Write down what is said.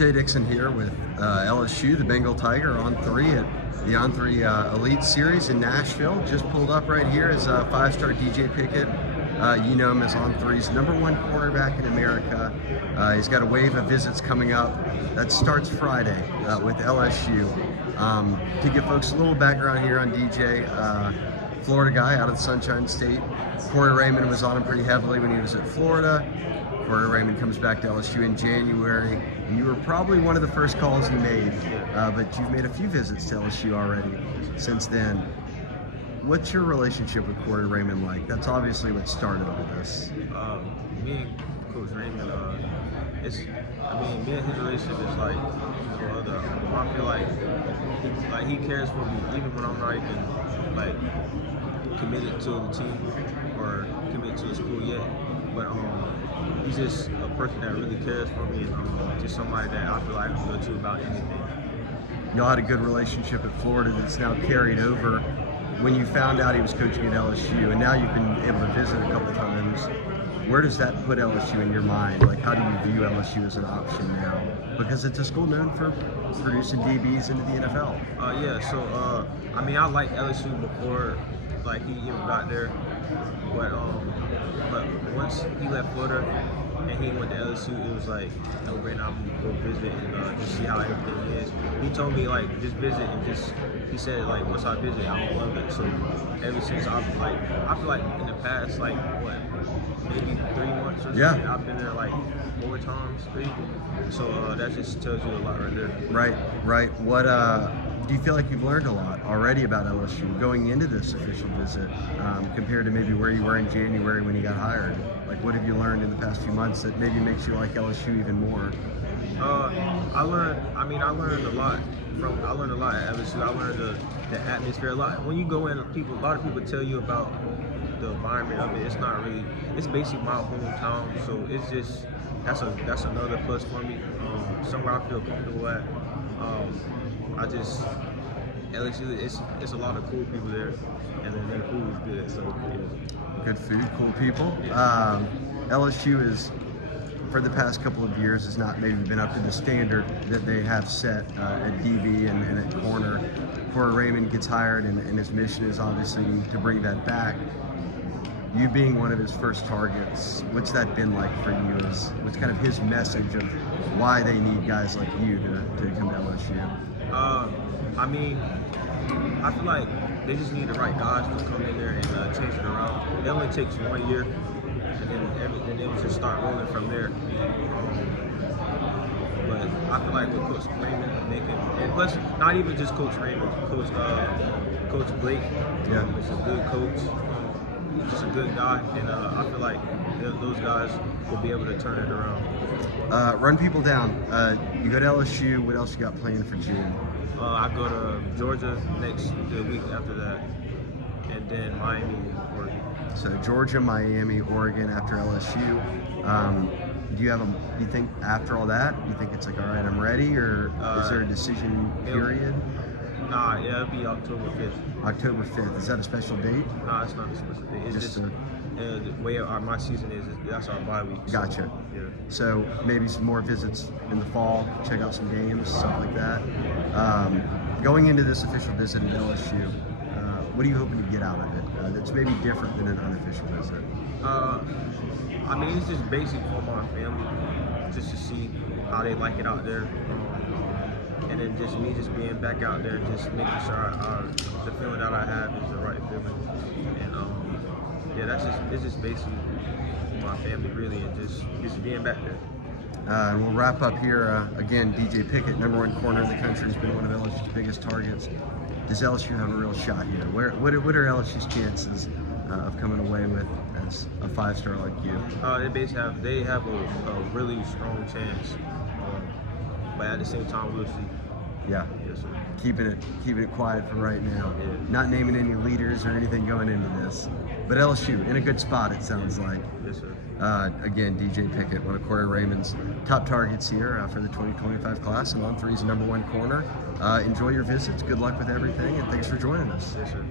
Shay Dixon here with LSU, the Bengal Tiger On3 at the On3 Elite Series in Nashville. Just pulled up right here is five-star DJ Pickett. You know him as On3's #1 quarterback in America. He's got a wave of visits coming up that starts Friday with LSU. To give folks a little background here on DJ, Florida guy out of the Sunshine State. Corey Raymond was on him pretty heavily when he was at Florida. Corey Raymond comes back to LSU in January, and you were probably one of the first calls he made, but you've made a few visits to LSU already since then. What's your relationship with Corey Raymond like? That's obviously what started all this. Me and Coach Raymond, me and his relationship is like no other. I feel like he cares for me even when I'm not even like committed to the team or committed to the school yet. But he's just a person that really cares for me, and just somebody that I feel like I can go to about anything. Y'all had a good relationship at Florida that's now carried over. When you found out he was coaching at LSU, and now you've been able to visit a couple times, where does that put LSU in your mind? Like, how do you view LSU as an option now? Because it's a school known for producing DBs into the NFL. I like LSU before like he even got there, but once he left Florida and he went to LSU, it was like, no brainer, I'm gonna go visit and just see how everything is. He told me like just visit and he said like once I visit, I will love it. So ever since I feel like in the past maybe 3 months or something, I've been there like 4 times, 3. So that just tells you a lot right there. Right. What do you feel like you've learned a lot already about LSU going into this official visit compared to maybe where you were in January when you got hired? Like, what have you learned in the past few months that maybe makes you like LSU even more? I learned a lot. I learned a lot at LSU. I learned the atmosphere a lot. When you go in, a lot of people tell you about the environment of it. It's not really. It's basically my hometown, so it's just that's another plus for me. Somewhere I feel comfortable at. LSU, it's a lot of cool people there, and then their food is good. So yeah. Good food, cool people. LSU is, for the past couple of years, has not maybe been up to the standard that they have set at DB and at corner. Corey Raymond gets hired, and his mission is obviously to bring that back. You being one of his first targets, what's that been like for you? What's kind of his message of why they need guys like you to come to LSU? I feel like they just need the right guys to come in there and change it around. It only takes 1 year, and then they will just start rolling from there. But I feel like with Coach Raymond, and plus, not even just Coach Raymond, Coach Blake. He's a good coach. He's just a good guy, and I feel like those guys will be able to turn it around. Run people down. You go to LSU. What else you got planned for June? I go to Georgia the week after that, and then Miami, Oregon. So Georgia, Miami, Oregon after LSU. Do you think after all that, you think it's like, all right, I'm ready, or is there a decision period? It'll be October 5th. October 5th. Is that a special date? No, it's not a special date. It's just the way my season is, that's our bye week. So, gotcha. Yeah. So maybe some more visits in the fall, check out some games, stuff like that. Going into this official visit at LSU, what are you hoping to get out of it that's maybe different than an unofficial visit? It's just basic for my family, just to see how they like it out there. And then just me being back out there, just making sure the feeling that I have is the right feeling. And it's just basically my family really, and just being back there. And we'll wrap up here. Again, DJ Pickett, #1 corner in the country, has been one of LSU's biggest targets. Does LSU have a real shot here? What are LSU's chances of coming away with as a 5-star like you? They have a really strong chance, but at the same time, we'll see. Yeah. Yes, sir. Keeping it quiet for right now. Yeah. Not naming any leaders or anything going into this. But LSU in a good spot, it sounds like. Yes, sir. Again, DJ Pickett, one of Corey Raymond's top targets here for the 2025 class, and On3's #1 corner. Enjoy your visits. Good luck with everything, and thanks for joining us. Yes, sir.